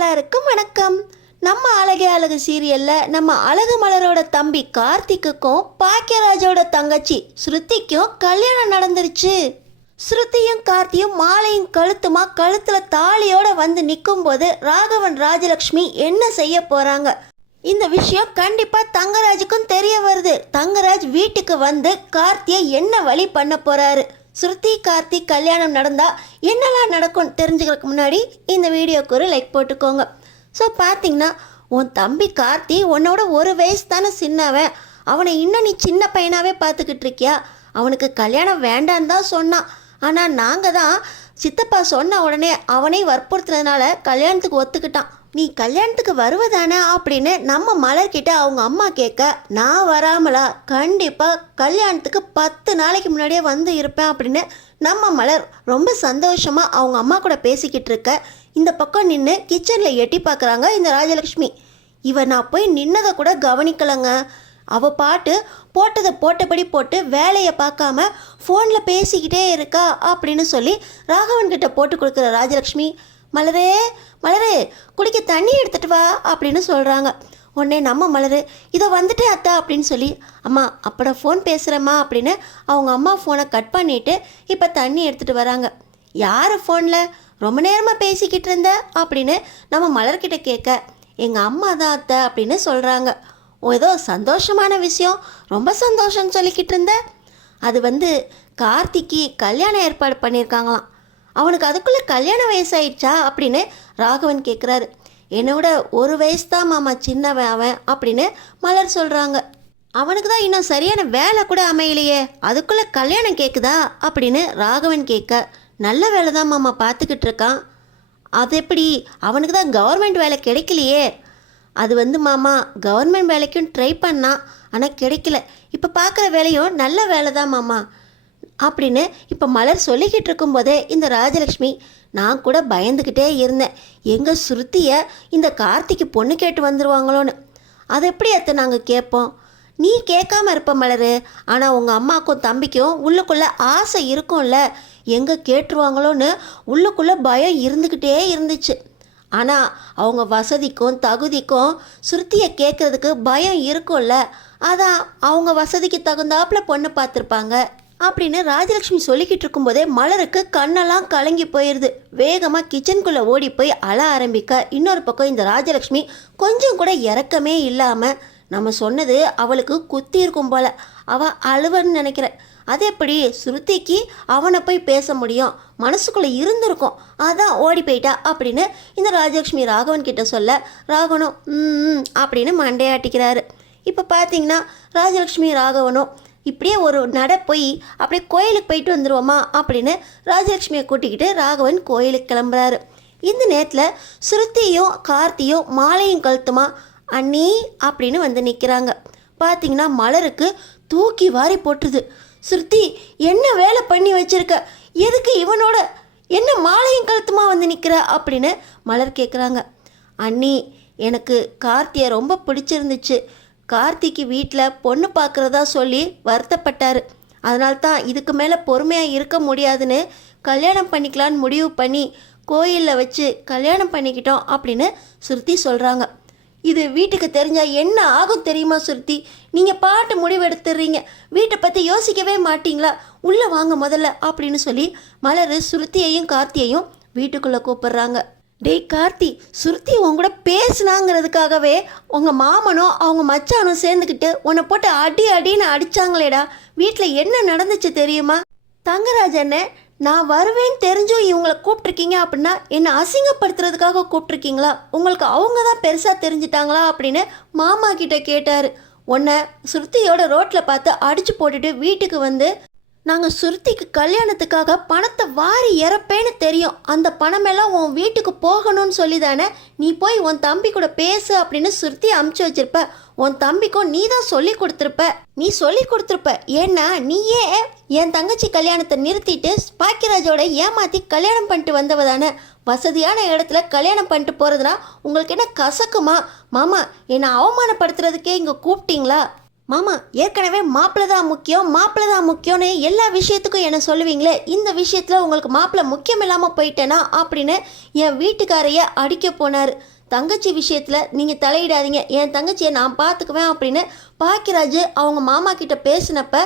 எல்லாருக்கும் வணக்கம். நம்ம அழகே அழகு சீரியல்ல நம்ம அழகு மலரோட தம்பி கார்த்திக்குக்கும் பாக்கியராஜோட தங்கச்சி ஸ்ருதிக்கும் கல்யாணம் நடந்துருச்சு. ஸ்ருதியும் கார்த்தியும் மாலையும் கழுத்துமா கழுத்துல தாலியோட வந்து நிற்கும் போது ராகவன் ராஜலக்ஷ்மி என்ன செய்ய போறாங்க? இந்த விஷயம் கண்டிப்பா தங்கராஜுக்கும் தெரிய வருது. தங்கராஜ் வீட்டுக்கு வந்து கார்த்தியை என்ன வழி பண்ண போறாரு? ஸ்ருதி கார்த்திக் கல்யாணம் நடந்தா என்னெல்லாம் நடக்கும் தெரிஞ்சுக்கிறதுக்கு முன்னாடி இந்த வீடியோக்கு ஒரு லைக் போட்டுக்கோங்க. ஸோ பார்த்தீங்கன்னா உன் தம்பி கார்த்தி உன்னோட ஒரு வயசு தானே சின்னவன். அவனை இன்னும் நீ சின்ன பையனாகவே பார்த்துக்கிட்டு இருக்கியா? அவனுக்கு கல்யாணம் வேண்டான்னு தான் சொன்னான். ஆனால் நாங்கள் தான் சித்தப்பா சொன்ன உடனே அவனை வற்புறுத்துனதுனால கல்யாணத்துக்கு ஒத்துக்கிட்டான். நீ கல்யாணத்துக்கு வருவதானே அப்படின்னு நம்ம மலர்கிட்ட அவங்க அம்மா கேட்க, நான் வராமலா? கண்டிப்பாக கல்யாணத்துக்கு 10 நாளைக்கு முன்னாடியே வந்து இருப்பேன் அப்படின்னு நம்ம மலர் ரொம்ப சந்தோஷமாக அவங்க அம்மா கூட பேசிக்கிட்டு இருக்க, இந்த பக்கம் நின்று கிச்சனில் எட்டி பார்க்குறாங்க இந்த ராஜலக்ஷ்மி. நான் போய் நின்னதை கூட கவனிக்கலைங்க. அவள் பாட்டு போட்டதை போட்டபடி போட்டு வேலையை பார்க்காம ஃபோனில் பேசிக்கிட்டே இருக்கா அப்படின்னு சொல்லி ராகவன்கிட்ட போட்டு கொடுக்குற ராஜலக்ஷ்மி, மலரே மலரே குடிக்க தண்ணி எடுத்துகிட்டு வா அப்படின்னு சொல்கிறாங்க. உடனே நம்ம மலரு, இதை வந்துட்டு அத்தா அப்படின்னு சொல்லி, அம்மா அப்பட ஃபோன் பேசுகிறேம்மா அப்படின்னு அவங்க அம்மா ஃபோனை கட் பண்ணிவிட்டு இப்போ தண்ணி எடுத்துகிட்டு வராங்க. யார் ஃபோனில் ரொம்ப நேரமாக பேசிக்கிட்டு இருந்த அப்படின்னு நம்ம மலர்கிட்ட கேட்க, எங்கள் அம்மா தான் அத்தை அப்படின்னு சொல்கிறாங்க. ஏதோ சந்தோஷமான விஷயம், ரொம்ப சந்தோஷம்னு சொல்லிக்கிட்டு இருந்த. அது கார்த்திக்கு கல்யாணம் ஏற்பாடு பண்ணியிருக்காங்களாம். அவனுக்கு அதுக்குள்ளே கல்யாண வயசாயிடுச்சா அப்படின்னு ராகவன் கேட்குறாரு. என்னோட ஒரு வயசு தான் மாமா சின்னவன் அவன் அப்படின்னு மலர் சொல்கிறாங்க. அவனுக்கு தான் இன்னும் சரியான வேலை கூட அமையலையே, அதுக்குள்ளே கல்யாணம் கேட்குதா அப்படின்னு ராகவன் கேட்க, நல்ல வேலை தான் மாமா பார்த்துக்கிட்டு இருக்கான். அது எப்படி? அவனுக்கு தான் கவர்மெண்ட் வேலை கிடைக்கலையே. அது மாமா கவர்மெண்ட் வேலைக்கும் ட்ரை பண்ணான், ஆனால் கிடைக்கல. இப்போ பார்க்குற வேலையும் நல்ல வேலை தான் மாமா அப்படின்னு இப்போ மலர் சொல்லிக்கிட்டு இருக்கும்போதே இந்த ராஜலக்ஷ்மி, நான் கூட பயந்துக்கிட்டே இருந்தேன், எங்கள் ஸ்ருதியை இந்த கார்த்திக்கு பொண்ணு கேட்டு வந்துடுவாங்களோன்னு. அதை எப்படி அத்தை நாங்கள் கேட்போம்? நீ கேட்காம இருப்ப மலர், ஆனால் உங்கள் அம்மாக்கும் தம்பிக்கும் உள்ளுக்குள்ளே ஆசை இருக்கும்ல, எங்கே கேட்டுருவாங்களோன்னு உள்ளுக்குள்ளே பயம் இருந்துக்கிட்டே இருந்துச்சு. ஆனால் அவங்க வசதிக்கும் தகுதிக்கும் ஸ்ருதியை கேட்குறதுக்கு பயம் இருக்கும்ல, அதான் அவங்க வசதிக்கு தகுந்தாப்புல பொண்ணு பார்த்துருப்பாங்க அப்படின்னு ராஜலக்ஷ்மி சொல்லிக்கிட்டு இருக்கும்போதே மலருக்கு கண்ணெல்லாம் கலங்கி போயிடுது. வேகமாக கிச்சனுக்குள்ளே ஓடி போய் அழ ஆரம்பிக்க, இன்னொரு பக்கம் இந்த ராஜலக்ஷ்மி கொஞ்சம் கூட இறக்கமே இல்லாமல், நம்ம சொன்னது அவளுக்கு குத்தி இருக்கும் போல, அவள் அழுவன்னு நினைக்கிறேன். அது எப்படி ஸ்ருதிக்கு அவனை போய் பேச முடியும்? மனசுக்குள்ளே இருந்திருக்கும், அதான் ஓடி போயிட்டா அப்படின்னு இந்த ராஜலக்ஷ்மி ராகவன் கிட்ட சொல்ல, ராகவனும் அப்படின்னு மண்டையாட்டிக்கிறாரு. இப்போ பார்த்தீங்கன்னா ராஜலக்ஷ்மி ராகவனும் இப்படியே ஒரு நட போய் அப்படியே கோயிலுக்கு போயிட்டு வந்துடுவோமா அப்படின்னு ராஜலக்ஷ்மியை கூட்டிக்கிட்டு ராகவன் கோயிலுக்கு கிளம்புறாரு. இந்த நேரத்தில் ஸ்ருதியும் கார்த்தியும் மாலையும் கழுத்துமா அண்ணி அப்படின்னு வந்து நிற்கிறாங்க. பார்த்தீங்கன்னா மலருக்கு தூக்கி வாரி போட்டுருது. ஸ்ருதி என்ன வேலை பண்ணி வச்சிருக்க? எதுக்கு இவனோட என்ன மாலையும் கழுத்துமா வந்து நிற்கிற அப்படின்னு மலர் கேட்குறாங்க. அண்ணி, எனக்கு கார்த்தியை ரொம்ப பிடிச்சிருந்துச்சு. கார்த்திக்கு வீட்டில் பொண்ணு பார்க்குறதா சொல்லி வருத்தப்பட்டார். அதனால தான் இதுக்கு மேலே பொறுமையாக இருக்க முடியாதுன்னு கல்யாணம் பண்ணிக்கலான்னு முடிவு பண்ணி கோயிலில் வச்சு கல்யாணம் பண்ணிக்கிட்டோம் அப்படின்னு ஸ்ருதி சொல்கிறாங்க. இது வீட்டுக்கு தெரிஞ்சால் என்ன ஆகும் தெரியுமா ஸ்ருதி? நீங்கள் பாட்டு முடிவெடுத்துடுறீங்க, வீட்டை பற்றி யோசிக்கவே மாட்டிங்களா? உள்ளே வாங்க முதல்ல அப்படின்னு சொல்லி மலர் ஸ்ருதியையும் கார்த்தியையும் வீட்டுக்குள்ளே கூப்பிடுறாங்க. டேய் கார்த்தி, ஸ்ருதி உன் கூட பேசுனாங்கிறதுக்காகவே உங்கள் மாமனும் அவங்க மச்சானும் சேர்ந்துக்கிட்டு உன்னை போட்டு அடி அடின்னு அடித்தாங்களேடா. வீட்டில் என்ன நடந்துச்சு தெரியுமா? தங்கராஜன்னு நான் வருவேன்னு தெரிஞ்சும் இவங்களை கூப்பிட்ருக்கீங்க அப்படின்னா என்னை அசிங்கப்படுத்துறதுக்காக கூப்பிட்ருக்கீங்களா? உங்களுக்கு அவங்க தான் பெருசாக தெரிஞ்சிட்டாங்களா அப்படின்னு மாமா கிட்ட கேட்டார். உன்னை ஸ்ருதியோட ரோட்டில் பார்த்து அடித்து போட்டுட்டு வீட்டுக்கு வந்து, நாங்கள் ஸ்ருதிக்கு கல்யாணத்துக்காக பணத்தை வாரி இறப்பேன்னு தெரியும், அந்த பணமெல்லாம் உன் வீட்டுக்கு போகணும்னு சொல்லி தானே நீ போய் உன் தம்பி கூட பேசு அப்படின்னு ஸ்ருதி அமுச்சு வச்சிருப்ப. உன் தம்பிக்கும் நீ தான் சொல்லி கொடுத்துருப்ப. ஏன்னா நீயே என் தங்கச்சி கல்யாணத்தை நிறுத்திட்டு பாக்கியராஜோட ஏமாற்றி கல்யாணம் பண்ணிட்டு வந்தவ தானே. வசதியான இடத்துல கல்யாணம் பண்ணிட்டு போகிறதுனா உங்களுக்கு என்ன கசக்குமா? மாமா, என்னை அவமானப்படுத்துறதுக்கே இங்கே கூப்பிட்டீங்களா? மாமா ஏற்கனவே மாப்பிள்ளை தான் முக்கியம், மாப்பிள்ளை தான் முக்கியம்னு எல்லா விஷயத்துக்கும் என்ன சொல்லுவீங்களே, இந்த விஷயத்தில் உங்களுக்கு மாப்பிள்ளை முக்கியம் இல்லாமல் போயிட்டேனா அப்படின்னு என் வீட்டுக்காரைய அடிக்க போனார். தங்கச்சி விஷயத்தில் நீங்கள் தலையிடாதீங்க, என் தங்கச்சியை நான் பார்த்துக்குவேன் அப்படின்னு பாக்கியராஜ் அவங்க மாமா கிட்ட பேசினப்ப,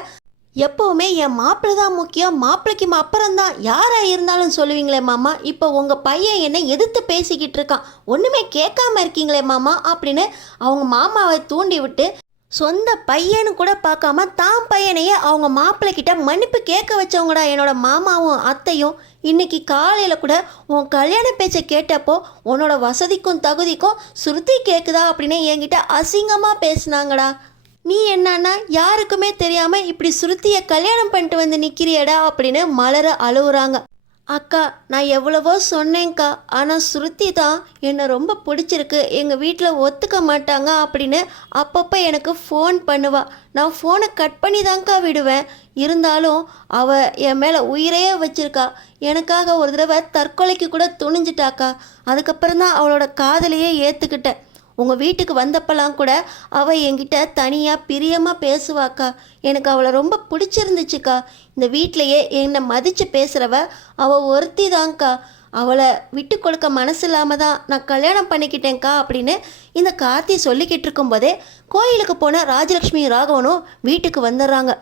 எப்போவுமே என் மாப்பிள்ளை தான் முக்கியம், மாப்பிள்ளைக்கு அப்புறம்தான் யாராக இருந்தாலும் சொல்லுவீங்களே மாமா, இப்போ உங்கள் பையன் என்னை எதிர்த்து பேசிக்கிட்டு இருக்கான், ஒன்றுமே கேட்காம இருக்கீங்களே மாமா அப்படின்னு அவங்க மாமாவை தூண்டி விட்டு சொந்த பையனு கூட பார்க்காம தான் பையனையே அவங்க மாப்பிள்ளைக்கிட்ட மன்னிப்பு கேட்க வச்சவங்கடா என்னோட மாமாவும் அத்தையும். இன்னைக்கு காலையில் கூட உன் கல்யாண பேச்சை கேட்டப்போ உன்னோட வசதிக்கும் தகுதிக்கும் சுருத்தி கேட்குதா அப்படின்னு என்கிட்ட அசிங்கமாக பேசுனாங்கடா. நீ என்னன்னா யாருக்குமே தெரியாமல் இப்படி சுருத்தியை கல்யாணம் பண்ணிட்டு வந்து நிற்கிறியடா அப்படின்னு மலர அழுவுறாங்க. அக்கா நான் எவ்வளவோ சொன்னேங்க்கா, ஆனால் ஸ்ருதி தான் என்னை ரொம்ப பிடிச்சிருக்கு, எங்கள் வீட்டில் ஒத்துக்க மாட்டாங்க அப்படின்னு அப்பப்போ எனக்கு ஃபோன் பண்ணுவா. நான் ஃபோனை கட் பண்ணி தாங்க்கா விடுவேன். இருந்தாலும் அவள் என் மேலே உயிரையே வச்சிருக்கா. எனக்காக ஒரு தடவை தற்கொலைக்கு கூட துணிஞ்சிட்டாக்கா. அதுக்கப்புறம் தான் அவளோட காதலையே ஏற்றுக்கிட்டேன். உங்கள் வீட்டுக்கு வந்தப்பெல்லாம் கூட அவள் என்கிட்ட தனியாக பிரியமாக பேசுவாக்கா. எனக்கு அவளை ரொம்ப பிடிச்சிருந்துச்சுக்கா. இந்த வீட்டிலையே என்னை மதித்து பேசுகிறவ அவள் ஒருத்தி தான்க்கா. அவளை விட்டு கொடுக்க மனசு இல்லாமல் தான் நான் கல்யாணம் பண்ணிக்கிட்டேங்க்கா அப்படின்னு இந்த கார்த்தி சொல்லிக்கிட்டு இருக்கும்போதே கோயிலுக்கு போன ராஜலக்ஷ்மி ராகவனும் வீட்டுக்கு வந்துடுறாங்க.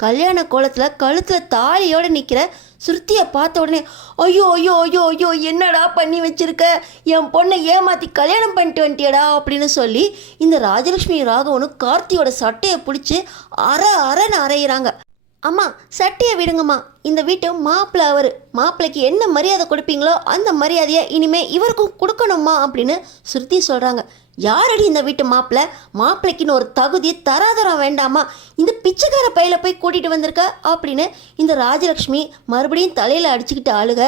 கல்யாண கோலத்தில் கழுத்தில் தாலியோடு நிற்கிற ஸ்ருதியை பார்த்த உடனே ஐயோ ஐயோ ஐயோ ஐயோ என்னடா பண்ணி வச்சிருக்க, என் பொண்ணை ஏமாற்றி கல்யாணம் பண்ணிட்டு வந்துட்டியடா அப்படின்னு சொல்லி இந்த ராஜலக்ஷ்மி ராகவனும் கார்த்தியோட சட்டையை பிடிச்சி அரைன்னு அரைகிறாங்க. அம்மா சட்டையை விடுங்கம்மா, இந்த வீட்டு மாப்பிள்ளை அவர், மாப்பிள்ளைக்கு என்ன மரியாதை கொடுப்பீங்களோ அந்த மரியாதையை இனிமேல் இவருக்கும் கொடுக்கணுமா அப்படின்னு ஸ்ருதி சொல்கிறாங்க. யாரடி இந்த வீட்டு மாப்பிள்ளை, மாப்பிள்ளைக்குன்னு ஒரு தகுதி தராதரம் வேண்டாமா, இந்த பிச்சைக்கார பையில போய் கூட்டிகிட்டு வந்திருக்க அப்படின்னு இந்த ராஜலக்ஷ்மி மறுபடியும் தலையில் அடிச்சுக்கிட்டு அழுக.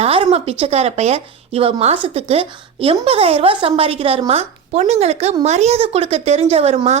யாருமா பிச்சைக்கார பைய, இவ மாதத்துக்கு 80,000 ரூபா சம்பாதிக்கிறாருமா, பொண்ணுங்களுக்கு மரியாதை கொடுக்க தெரிஞ்சவருமா,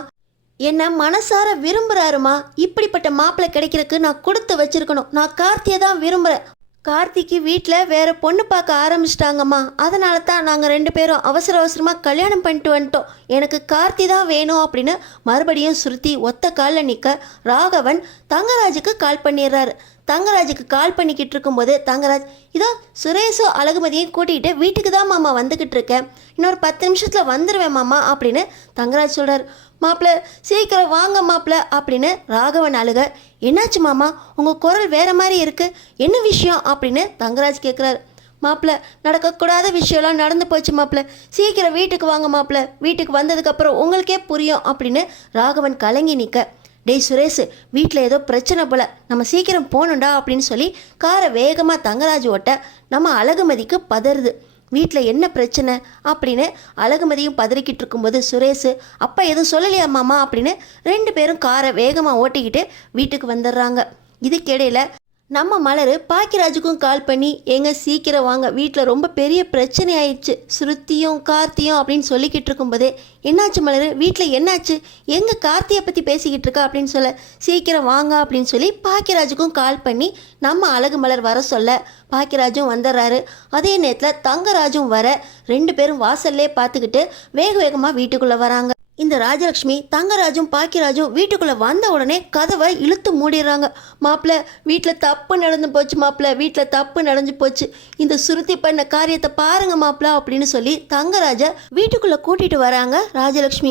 என்னை மனசார விரும்புகிறாருமா, இப்படிப்பட்ட மாப்பிள்ளை கிடைக்கிறதுக்கு நான் கொடுத்து வச்சிருக்கணும். நான் கார்த்தியை தான் விரும்புகிறேன். கார்த்திக்கு வீட்டில் வேறு பொண்ணு பார்க்க ஆரம்பிச்சிட்டாங்கம்மா, அதனால தான் நாங்கள் 2 பேரும் அவசரமாக கல்யாணம் பண்ணிட்டு வந்துட்டோம். எனக்கு கார்த்தி தான் வேணும் அப்படின்னு மறுபடியும் ஸ்ருதி ஒத்த காலில் நிற்க ராகவன் தங்கராஜுக்கு கால் பண்ணிடுறாரு. தங்கராஜுக்கு கால் பண்ணிக்கிட்டு இருக்கும்போது தங்கராஜ், இதோ சுரேஷும் அழகுமதியும் கூட்டிகிட்டு வீட்டுக்கு தான் மாமா வந்துக்கிட்டு இருக்கேன், இன்னொரு 10 நிமிஷத்தில் வந்துடுவேன் மாமா அப்படின்னு தங்கராஜ் சொல்கிறார். மாப்பிள்ள சீக்கிரம் வாங்க மாப்பிள்ள அப்படின்னு ராகவன் அழுக. என்னாச்சு மாமா, உங்கள் குரல் வேறு மாதிரி இருக்குது, என்ன விஷயம் அப்படின்னு தங்கராஜ் கேட்குறாரு. மாப்பிள்ள நடக்கக்கூடாத விஷயம்லாம் நடந்து போச்சு மாப்பிள்ள, சீக்கிரம் வீட்டுக்கு வாங்க மாப்பிள்ள, வீட்டுக்கு வந்ததுக்கப்புறம் உங்களுக்கே புரியும் அப்படின்னு ராகவன் கலங்கி நிற்க. டேய் சுரேஷ், வீட்டில் ஏதோ பிரச்சனை போல, நம்ம சீக்கிரம் போகணுண்டா அப்படின்னு சொல்லி காரை வேகமாக தங்கராஜ் ஓட்ட நம்ம அழகுமதிக்கு பதறுது. வீட்டில் என்ன பிரச்சனை அப்படின்னு அழகுமதியும் பதறிக்கிட்டு இருக்கும்போது சுரேஷ், அப்பா எதுவும் சொல்லலையா மாமா அப்படின்னு 2 பேரும் காரை வேகமாக ஓட்டிக்கிட்டு வீட்டுக்கு வந்துடுறாங்க. இதுக்கிடையில் நம்ம மலர் பாக்கியராஜுக்கும் கால் பண்ணி, எங்க சீக்கிரம் வாங்க, வீட்டில் ரொம்ப பெரிய பிரச்சனை ஆயிடுச்சு, ஸ்ருதியும் கார்த்தியும் அப்படின்னு சொல்லிக்கிட்டு இருக்கும்போதே, என்னாச்சு மலர், வீட்டில் என்னாச்சு, எங்கள் கார்த்தியை பற்றி பேசிக்கிட்டு இருக்கா அப்படின்னு சொல்ல, சீக்கிரம் வாங்க அப்படின்னு சொல்லி பாக்கியராஜுக்கும் கால் பண்ணி நம்ம அழகு மலர் வர சொல்ல பாக்கியராஜும் வந்துடுறாரு. அதே நேரத்தில் தங்கராஜும் வர 2 பேரும் வாசல்லே பார்த்துக்கிட்டு வேகமாக வீட்டுக்குள்ளே வராங்க. இந்த ராஜலக்ஷ்மி தங்கராஜும் பாக்கியராஜும் வீட்டுக்குள்ளே வந்த உடனே கதவை இழுத்து மூடிடுறாங்க. மாப்பிள்ள வீட்டில் தப்பு நடந்து போச்சு மாப்பிள்ள, வீட்டில் தப்பு நடந்து போச்சு, இந்த சுருத்தி பண்ண காரியத்தை பாருங்க மாப்பிள்ள அப்படின்னு சொல்லி தங்கராஜை வீட்டுக்குள்ளே கூட்டிகிட்டு வராங்க ராஜலக்ஷ்மி.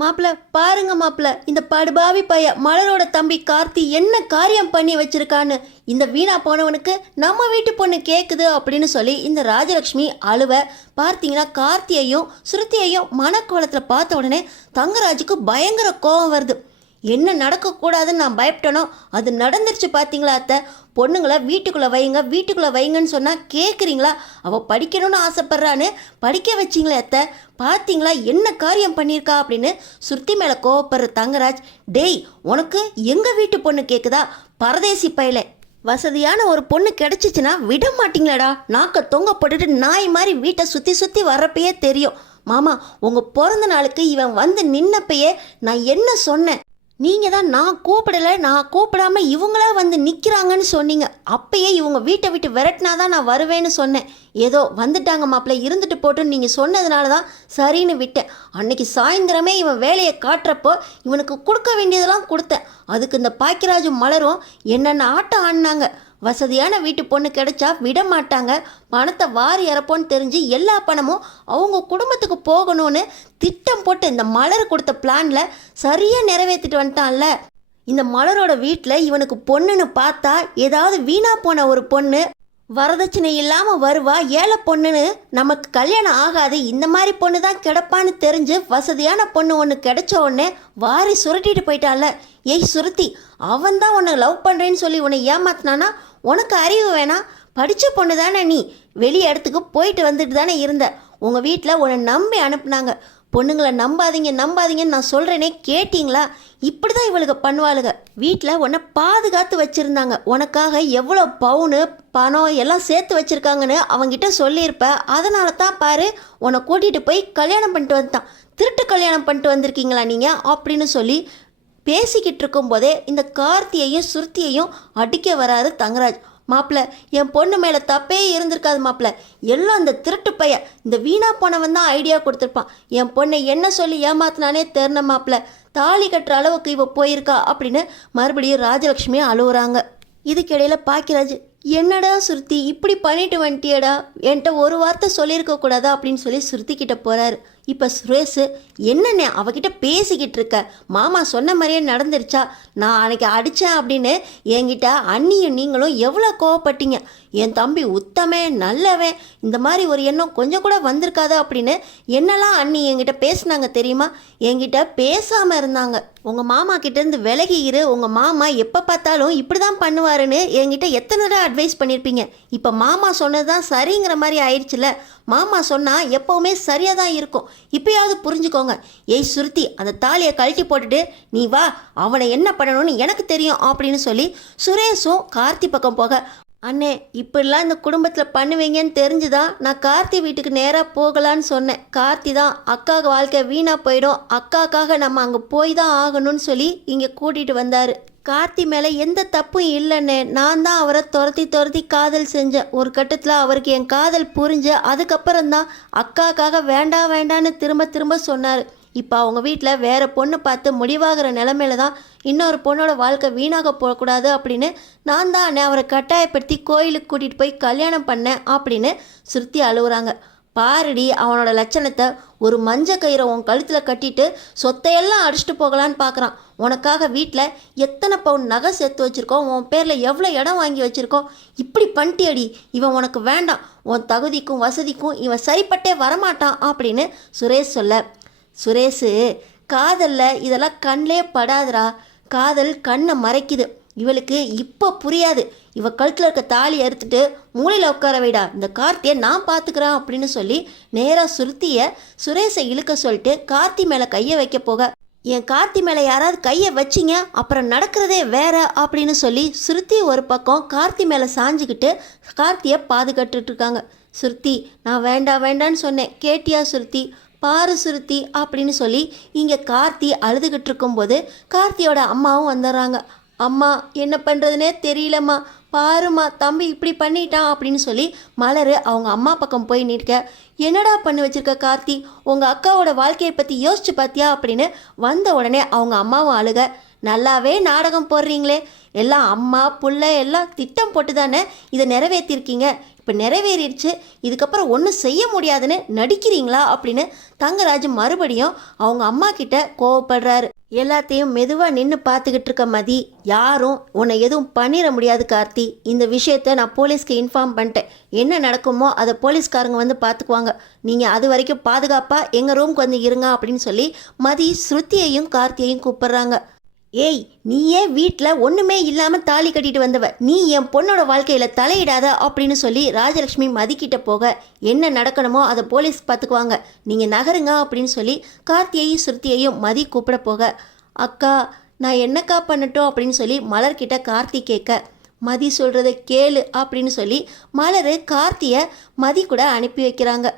மாப்பிள்ள பாருங்க மாப்பிள்ள, இந்த படுபாவி பைய மலரோட தம்பி கார்த்தி என்ன காரியம் பண்ணி வச்சிருக்கான்னு, இந்த வீணா போனவனுக்கு நம்ம வீட்டு பொண்ணு கேட்குது அப்படின்னு சொல்லி இந்த ராஜலக்ஷ்மி அழுவ. பார்த்தீங்கன்னா கார்த்தியையும் ஸ்ருதியையும் மனக்கோலத்தில் பார்த்த உடனே தங்கராஜுக்கு பயங்கர கோபம் வருது. என்ன நடக்கக்கூடாதுன்னு நான் பயப்பட்டனோ அது நடந்துருச்சு பார்த்தீங்களா அத்தை, பொண்ணுங்களை வீட்டுக்குள்ளே வைங்க வீட்டுக்குள்ளே வைங்கன்னு சொன்னால் கேட்குறீங்களா, அவள் படிக்கணும்னு ஆசைப்பட்றான்னு படிக்க வச்சிங்களே அத்தை, பார்த்தீங்களா என்ன காரியம் பண்ணியிருக்கா அப்படின்னு ஸ்ருதி மேலே கோவப்படுற தங்கராஜ், டேய் உனக்கு எங்கள் வீட்டு பொண்ணு கேட்குதா பரதேசி பையலே, வசதியான ஒரு பொண்ணு கிடச்சிச்சின்னா விட மாட்டிங்களாடா, நாக்க தொங்க போட்டுட்டு நாய் மாதிரி வீட்டை சுற்றி வர்றப்பயே தெரியும். மாமா உங்கள் பிறந்த நாளுக்கு இவன் வந்து நின்னப்பயே நான் என்ன சொன்னேன், நீங்கள் தான் நான் கூப்பிடலை, நான் கூப்பிடாம இவங்களா வந்து நிற்கிறாங்கன்னு சொன்னீங்க. அப்பயே இவங்க வீட்டை விட்டு விரட்டினா தான் நான் வருவேன்னு சொன்னேன். ஏதோ வந்துட்டாங்க மாப்பிள்ளை, இருந்துட்டு போட்டுன்னு நீங்கள் சொன்னதுனால தான் சரின்னு விட்டேன். அன்னைக்கு சாயந்தரமே இவன் வேலையை காட்டுறப்போ இவனுக்கு கொடுக்க வேண்டியதெல்லாம் கொடுத்தேன். அதுக்கு இந்த பாக்கியராஜும் மலரும் என்னென்ன ஆட்டம் ஆடினாங்க. வசதியான வீட்டு பொண்ணு கிடைச்சா விட மாட்டாங்க, பணத்தை வாரி இறப்போன்னு தெரிஞ்சு எல்லா பணமும் அவங்க குடும்பத்துக்கு போகணும்னு திட்டம் போட்டு இந்த மலர் கொடுத்த பிளானில் சரியாக நிறைவேற்றிட்டு வந்துட்டான்ல. இந்த மலரோட வீட்டில் இவனுக்கு பொண்ணுன்னு பார்த்தா ஏதாவது வீணா போன ஒரு பொண்ணு, வரதட்சணை இல்லாமல் வருவா, ஏழை பொண்ணுன்னு நமக்கு கல்யாணம் ஆகாது, இந்த மாதிரி பொண்ணு தான் கிடப்பான்னு தெரிஞ்சு வசதியான பொண்ணு ஒன்று கிடைச்ச உடனே வாரி சுருட்டிட்டு போயிட்டான்ல. ஏய் சுருத்தி, அவன் தான் உன்னை லவ் பண்ணுறேன்னு சொல்லி உன்னை ஏமாத்தினானா? உனக்கு அறிவு வேணாம்? படித்த பொண்ணு தானே நீ, வெளி இடத்துக்கு போயிட்டு வந்துட்டு தானே இருந்த. உங்கள் வீட்டில் உன்னை நம்பி அனுப்புனாங்க. பொண்ணுங்களை நம்பாதீங்க நம்பாதீங்கன்னு நான் சொல்கிறேனே, கேட்டிங்களா? இப்படி தான் இவளுக்கு பண்ணுவாளுங்க. வீட்டில் உன்னை பாதுகாத்து வச்சுருந்தாங்க. உனக்காக எவ்வளோ பவுனு பணம் எல்லாம் சேர்த்து வச்சுருக்காங்கன்னு அவங்கிட்ட சொல்லியிருப்ப. அதனால தான் பாரு உன்னை கூட்டிகிட்டு போய் கல்யாணம் பண்ணிட்டு வந்துட்டான். திருட்டு கல்யாணம் பண்ணிட்டு வந்திருக்கீங்களா நீங்கள் அப்படின்னு சொல்லி பேசிக்கிட்டு இருக்கும்போதே இந்த கார்த்தியையும் சுருத்தியையும் அடிக்க வராரு தங்கராஜ். மாப்பிள்ள, என் பொண்ணு மேலே தப்பே இருந்திருக்காது மாப்பிள்ள, எல்லாம் அந்த திருட்டு பைய, இந்த வீணா போனவன் தான் ஐடியா கொடுத்துருப்பான். என் பொண்ணை என்ன சொல்லி ஏமாத்தினானே தெரின மாப்பிள்ள, தாலி கட்டுற அளவுக்கு இவ போயிருக்கா அப்படின்னு மறுபடியும் ராஜலக்ஷ்மி அழுகுறாங்க. இதுக்கிடையில் பாக்கியராஜ், என்னடா சுருத்தி இப்படி பண்ணிட்டு வந்துட்டியடா, என்கிட்ட ஒரு வார்த்தை சொல்லியிருக்க கூடாதா அப்படின்னு சொல்லி சுருத்திக்கிட்ட போகிறாரு. இப்போ சுரேஷ், என்னென்ன அவகிட்ட பேசிக்கிட்டு இருக்க, மாமா சொன்ன மாதிரியே நடந்துருச்சா? நான் அன்னைக்கு அடித்தேன் அப்படின்னு என்கிட்ட அண்ணியும் நீங்களும் எவ்வளோ கோவப்பட்டீங்க. என் தம்பி உத்தமே நல்லவன், இந்த மாதிரி ஒரு எண்ணம் கொஞ்சம் கூட வந்திருக்காது அப்படின்னு என்னெல்லாம் அண்ணி என்கிட்ட பேசினாங்க தெரியுமா? என்கிட்ட பேசாமல் இருந்தாங்க. உங்கள் மாமா கிட்டேருந்து விலகி இரு, உங்கள் மாமா எப்போ பார்த்தாலும் இப்படி தான் பண்ணுவாருன்னு என்கிட்ட எத்தனை தடவை அட்வைஸ் பண்ணியிருப்பீங்க. இப்போ மாமா சொன்னது தான் சரிங்கிற மாதிரி ஆயிடுச்சுல. மாமா சொன்னால் எப்போவுமே சரியாக தான் இருக்கும், இப்போயாவது புரிஞ்சுக்கோங்க. ஏய் சுருத்தி, அந்த தாலியை கழட்டி போட்டுட்டு நீ வா, அவனை என்ன பண்ணணும்னு எனக்கு தெரியும் அப்படின்னு சொல்லி சுரேஷும் கார்த்தி பக்கம் போக, அண்ணே இப்படிலாம் இந்த குடும்பத்தில் பண்ணுவீங்கன்னு தெரிஞ்சுதான் நான் கார்த்தி வீட்டுக்கு நேராக போகலான்னு சொன்னேன். கார்த்தி தான் அக்காவுக்கு வாழ்க்கை வீணாக போயிடும், அக்காக்காக நம்ம அங்கே போய் தான் ஆகணும்னு சொல்லி இங்கே கூட்டிகிட்டு வந்தார். கார்த்தி மேலே எந்த தப்பும் இல்லைண்ணே, நான் தான் அவரை துரத்தி காதல் செஞ்சேன். ஒரு கட்டத்தில் அவருக்கு என் காதல் புரிஞ்ச அதுக்கப்புறம்தான் அக்காக்காக வேண்டாம் வேண்டான்னு திரும்ப சொன்னார். இப்போ அவங்க வீட்டில் வேறு பொண்ணு பார்த்து முடிவாகிற நிலமையில தான் இன்னொரு பொண்ணோட வாழ்க்கை வீணாக போகக்கூடாது அப்படின்னு நான் தான் அவரை கட்டாயப்படுத்தி கோயிலுக்கு கூட்டிகிட்டு போய் கல்யாணம் பண்ணேன் அப்படின்னு சுருத்தி அழுகுறாங்க. பாருடி அவனோட லட்சணத்தை, ஒரு மஞ்ச கயிறை உன் கழுத்தில் கட்டிட்டு சொத்தையெல்லாம் அடிச்சுட்டு போகலான்னு பார்க்குறான். உனக்காக வீட்டில் எத்தனை பவுன் நகை சேர்த்து வச்சுருக்கோம், உன் பேரில் எவ்வளோ இடம் வாங்கி வச்சுருக்கோம், இப்படி பண்ணிட்டியடி, இவன் உனக்கு வேண்டாம், உன் தகுதிக்கும் வசதிக்கும் இவன் சரிப்பட்டே வரமாட்டான் அப்படின்னு சுரேஷ் சொல்ல, சுரேஷு காதலில் இதெல்லாம் கண்ணிலே படாதுரா, காதல் கண்ணை மறைக்குது, இவளுக்கு இப்போ புரியாது, இவ கழுத்தில் இருக்க தாலி அறுத்துட்டு மூளையில் உட்கார வைடா, இந்த கார்த்தியை நான் பார்த்துக்கிறேன் அப்படின்னு சொல்லி நேராக சுரேஷை இழுக்க சொல்லிட்டு கார்த்தி மேலே கையை வைக்க போக, என் கார்த்தி மேலே யாராவது கையை வச்சிங்க அப்புறம் நடக்கிறதே வேற அப்படின்னு சொல்லி சுருத்தி ஒரு பக்கம் கார்த்தி மேலே சாஞ்சிக்கிட்டு கார்த்தியை பாதுகாத்துட்டு இருக்காங்க. சுருத்தி, நான் வேண்டான்னு சொன்னேன், கேட்டியா சுருத்தி, பாரு சுருத்தி அப்படின்னு சொல்லி இங்கே கார்த்தி அழுதுகிட்டு இருக்கும்போது கார்த்தியோட அம்மாவும் வந்துடுறாங்க. அம்மா என்ன பண்ணுறதுனே தெரியலம்மா, பாருமா தம்பி இப்படி பண்ணிட்டான் அப்படின்னு சொல்லி மலர் அவங்க அம்மா பக்கம் போய் நிற்க, என்னடா பண்ணி வச்சிருக்க கார்த்தி, உங்கள் அக்காவோட வாழ்க்கையை பற்றி யோசிச்சு பார்த்தியா அப்படின்னு வந்த உடனே அவங்க அம்மாவும் அழுக, நல்லாவே நாடகம் போடுறீங்களே, எல்லாம் அம்மா புள்ள எல்லாம் திட்டம் போட்டு தானே இதை நிறைவேற்றிருக்கீங்க, இப்போ நிறைவேறிடுச்சு, இதுக்கப்புறம் ஒன்றும் செய்ய முடியாதுன்னு நடிக்கிறீங்களா அப்படின்னு தங்கராஜ் மறுபடியும் அவங்க அம்மா கிட்ட கோவப்படுறாரு. எல்லாத்தையும் மெதுவாக நின்று பார்த்துக்கிட்டு இருக்க மதி, யாரும் உன்னை எதுவும் பண்ணிட முடியாது கார்த்தி, இந்த விஷயத்த நான் போலீஸ்க்கு இன்ஃபார்ம் பண்ணிட்டேன், என்ன நடக்குமோ அதை போலீஸ்காரங்க வந்து பார்த்துக்குவாங்க, நீங்கள் அது வரைக்கும் பாதுகாப்பாக எங்கள் ரூமுக்கு வந்து இருங்க அப்படின்னு சொல்லி மதி ஸ்ருதியையும் கார்த்தியையும் கூப்பிட்றாங்க. ஏய், நீ ஏன் வீட்டில் ஒன்றுமே இல்லாமல் தாலி கட்டிட்டு வந்தவ, நீ என் பொண்ணோட வாழ்க்கையில் தலையிடாத அப்படின்னு சொல்லி ராஜலக்ஷ்மி மதிக்கிட்ட போக, என்ன நடக்கணுமோ அதை போலீஸ் பார்த்துக்குவாங்க, நீங்கள் நகருங்க அப்படின்னு சொல்லி கார்த்தியையும் ஸ்ருதியையும் மதி கூப்பிட போக, அக்கா நான் என்னக்கா பண்ணட்டும் அப்படின்னு சொல்லி மலர்கிட்ட கார்த்தி கேட்க, மதி சொல்கிறத கேளு அப்படின்னு சொல்லி மலர் கார்த்தியை மதி கூட அனுப்பி வைக்கிறாங்க.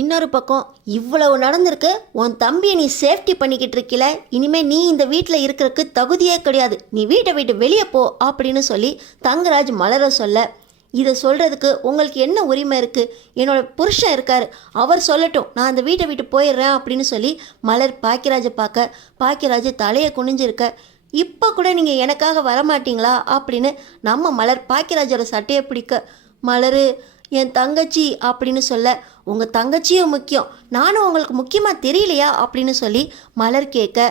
இன்னொரு பக்கம் இவ்வளவு நடந்திருக்கு, உன் தம்பியை நீ சேஃப்டி பண்ணிக்கிட்டு இருக்கல, இனிமே நீ இந்த வீட்டில் இருக்கிறதுக்கு தகுதியே கிடையாது, நீ வீட்டை விட்டு வெளியே போ அப்படின்னு சொல்லி தங்கராஜ் மலர சொல்ல, இதை சொல்கிறதுக்கு உங்களுக்கு என்ன உரிமை இருக்குது? என்னோட புருஷன் இருக்கார், அவர் சொல்லட்டும், நான் அந்த வீட்டை விட்டு போயிடுறேன் அப்படின்னு சொல்லி மலர் பாக்கியராஜை பார்க்க, பாக்கியராஜ் தலையை குனிஞ்சிருக்க, இப்போ கூட நீங்கள் எனக்காக வரமாட்டீங்களா அப்படின்னு நம்ம மலர் பாக்கியராஜோட சட்டையை பிடிக்க, மலர் என் தங்கச்சி அப்படின்னு சொல்ல, உங்கள் தங்கச்சியும் முக்கியம், நானும் உங்களுக்கு முக்கியமாக தெரியலையா அப்படின்னு சொல்லி மலர் கேட்க,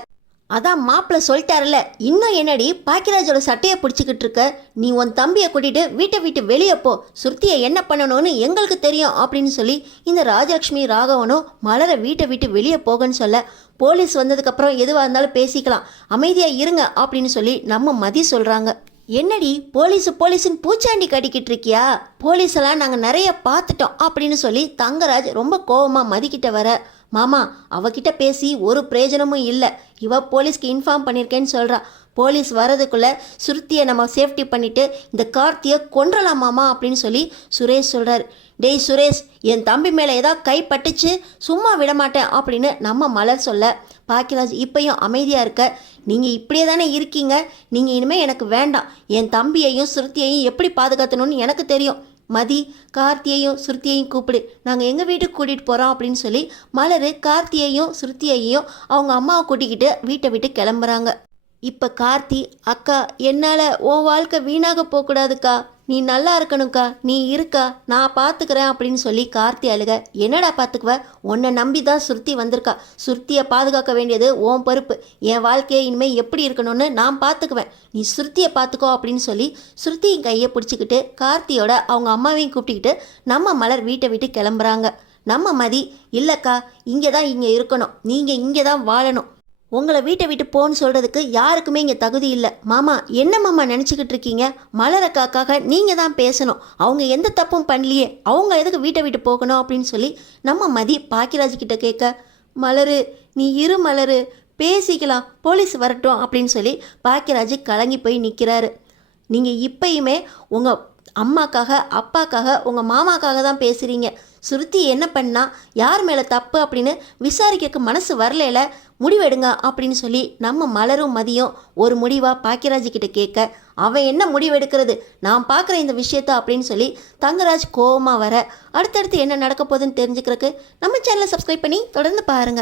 அதான் மாப்பிள்ளை சொல்லிட்டார்ல, இன்னும் என்னடி பாக்கியராஜோட சட்டையை பிடிச்சிக்கிட்டு இருக்க, நீ உன் தம்பியை கூட்டிகிட்டு வீட்டை விட்டு வெளியே போ, சுருத்தியை என்ன பண்ணணும்னு எங்களுக்கு தெரியும் அப்படின்னு சொல்லி இந்த ராஜலக்ஷ்மி ராகவனும் மலரை வீட்டை விட்டு வெளியே போகன்னு சொல்ல, போலீஸ் வந்ததுக்கப்புறம் எதுவாக இருந்தாலும் பேசிக்கலாம், அமைதியாக இருங்க அப்படின்னு சொல்லி நம்ம மதி சொல்கிறாங்க. என்னடி போலீஸுன்னு பூச்சாண்டி கட்டிக்கிட்டு இருக்கியா, போலீஸெல்லாம் நாங்கள் நிறைய பார்த்துட்டோம் அப்படின்னு சொல்லி தங்கராஜ் ரொம்ப கோபமாக மதிக்கிட்ட வர, மாமா அவகிட்ட பேசி ஒரு பிரயோஜனமும் இல்லை, இவ போலீஸ்க்கு இன்ஃபார்ம் பண்ணியிருக்கேன்னு சொல்கிறா, போலீஸ் வரதுக்குள்ளே சுருத்தியை நம்ம சேஃப்டி பண்ணிவிட்டு இந்த கார்த்தியை கொன்றலாம் மாமா அப்படின்னு சொல்லி சுரேஷ் சொல்கிறார். டேய் சுரேஷ், என் தம்பி மேலே ஏதாவது கை பட்டுச்சு சும்மா விடமாட்டேன் அப்படின்னு நம்ம மலர் சொல்ல, பாக்கியராஜ் இப்பையும் அமைதியாக இருக்க, நீங்கள் இப்படியே தானே இருக்கீங்க, நீங்கள் இனிமேல் எனக்கு வேண்டாம், என் தம்பியையும் சுருத்தியையும் எப்படி பாதுகாத்தணும்னு எனக்கு தெரியும், மதி கார்த்தியையும் சுருத்தியையும் கூப்பிடு, நாங்கள் எங்கள் வீட்டுக்கு கூட்டிகிட்டு போகிறோம் அப்படின்னு சொல்லி மலர் கார்த்தியையும் சுருத்தியையும் அவங்க அம்மாவை கூட்டிக்கிட்டு வீட்டை விட்டு கிளம்புறாங்க. இப்போ கார்த்தி, அக்கா என்னால் உன் வாழ்க்கை வீணாக போகக்கூடாதுக்கா, நீ நல்லா இருக்கணும்க்கா, நீ இருக்கா, நான் பார்த்துக்கிறேன் அப்படின்னு சொல்லி கார்த்தி அழுக, என்னடா பார்த்துக்குவ, உன்னை நம்பி தான் சுருத்தி வந்திருக்கா, சுருத்தியை பாதுகாக்க வேண்டியது உன் பொறுப்பு, என் வாழ்க்கையை இனிமேல் எப்படி இருக்கணும்னு நான் பார்த்துக்குவேன், நீ சுருத்தியை பார்த்துக்கோ அப்படின்னு சொல்லி சுருத்தியின் கையை பிடிச்சிக்கிட்டு கார்த்தியோட அவங்க அம்மாவையும் கூப்பிட்டுக்கிட்டு நம்ம மலர் வீட்டை விட்டு கிளம்புறாங்க. நம்ம மதி, இல்லைக்கா இங்கே இருக்கணும், நீங்கள் இங்கே தான் வாழணும், உங்களை வீட்டை விட்டு போன்னு சொல்கிறதுக்கு யாருக்குமே இங்கே தகுதி இல்லை, மாமா என்ன மாமா நினச்சிக்கிட்டு இருக்கீங்க, மலரக்காக்காக நீங்கள் தான் பேசணும், அவங்க எந்த தப்பும் பண்ணலையே, அவங்க எதுக்கு வீட்டை விட்டு போகணும் அப்படின்னு சொல்லி நம்ம மதி பாக்கியராஜ் கிட்ட கேட்க, மலரு நீ இரு மலரு, பேசிக்கலாம், போலீஸ் வரட்டும் அப்படின்னு சொல்லி பாக்கியராஜ் கலங்கி போய் நிற்கிறாரு. நீங்கள் இப்பயுமே உங்கள் அம்மாக்காக அப்பாக்காக உங்கள் மாமாக்காக தான் பேசுகிறீங்க, சுருத்தி என்ன பண்ணா யார் மேலே தப்பு அப்படின்னு விசாரிக்க மனசு வரலையில முடிவெடுங்க அப்படின்னு சொல்லி நம்ம மலரும் மதியம் ஒரு முடிவாக பாக்கியராஜ் கிட்ட கேட்க, அவன் என்ன முடிவெடுக்கிறது, நான் பார்க்குற இந்த விஷயத்த அப்படின்னு சொல்லி தங்கராஜ் கோவமாக வர, அடுத்தடுத்து என்ன நடக்க போகுதுன்னு தெரிஞ்சுக்கிறதுக்கு நம்ம சேனலை சப்ஸ்கிரைப் பண்ணி தொடர்ந்து பாருங்கள்.